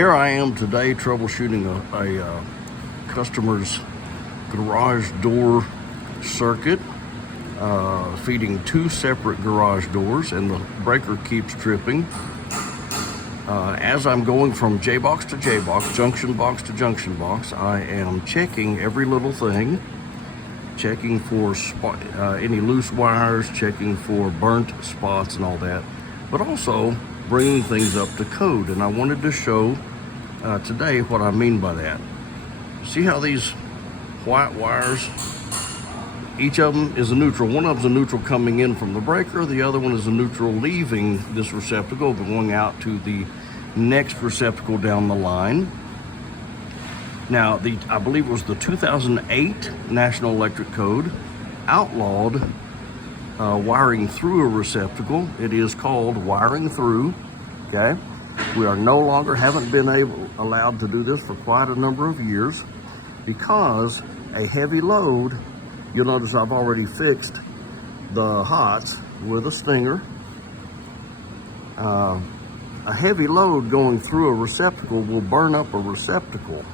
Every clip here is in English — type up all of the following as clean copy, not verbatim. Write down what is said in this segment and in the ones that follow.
Here I am today troubleshooting a customer's garage door circuit, feeding two separate garage doors, and the breaker keeps tripping. As I'm going from J-box to J-box, junction box to junction box, I am checking every little thing, checking for any loose wires, checking for burnt spots and all that, but also bringing things up to code. And I wanted to show today what I mean by that. See how these white wires, each of them is a neutral. One of them's a neutral coming in from the breaker, the other one is a neutral leaving this receptacle, going out to the next receptacle down the line. Now, I believe it was the 2008 National Electric Code outlawed wiring through a receptacle. It is called wiring through, okay? We are no longer, haven't been allowed to do this for quite a number of years because a heavy load, you'll notice I've already fixed the hots with a stinger. A heavy load going through a receptacle will burn up a receptacle.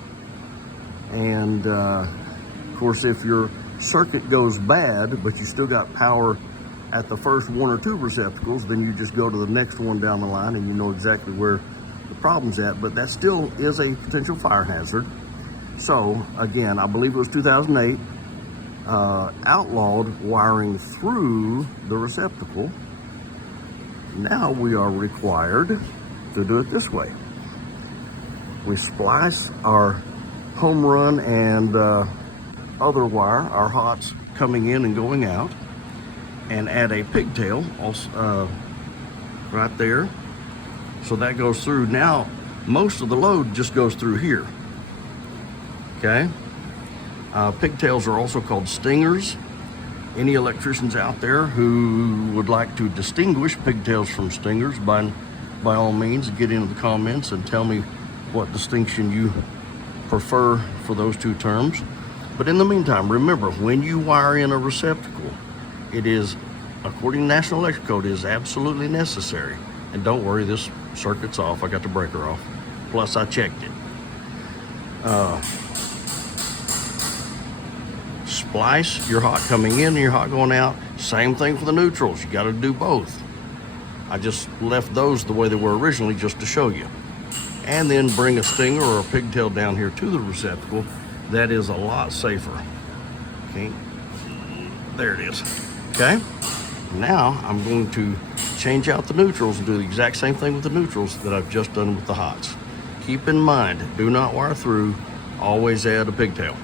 And of course, if your circuit goes bad, but you still got power at the first one or two receptacles, then you just go to the next one down the line and you know exactly where the problem's at, but that still is a potential fire hazard. So again, I believe it was 2008, outlawed wiring through the receptacle. Now we are required to do it this way. We splice our home run and other wire, our hots coming in and going out, and add a pigtail also, right there. So that goes through. Now, most of the load just goes through here, okay? Pigtails are also called stingers. Any electricians out there who would like to distinguish pigtails from stingers, by all means, get into the comments and tell me what distinction you prefer for those two terms. But in the meantime, remember, when you wire in a receptacle, it is, according to National Electric Code, is absolutely necessary. And don't worry, this circuit's off. I got the breaker off. Plus, I checked it. Splice your hot coming in and your hot going out. Same thing for the neutrals. You got to do both. I just left those the way they were originally just to show you. And then bring a stinger or a pigtail down here to the receptacle. That is a lot safer. Okay, there it is. Okay, now I'm going to change out the neutrals and do the exact same thing with the neutrals that I've just done with the hots. Keep in mind, do not wire through, always add a pigtail.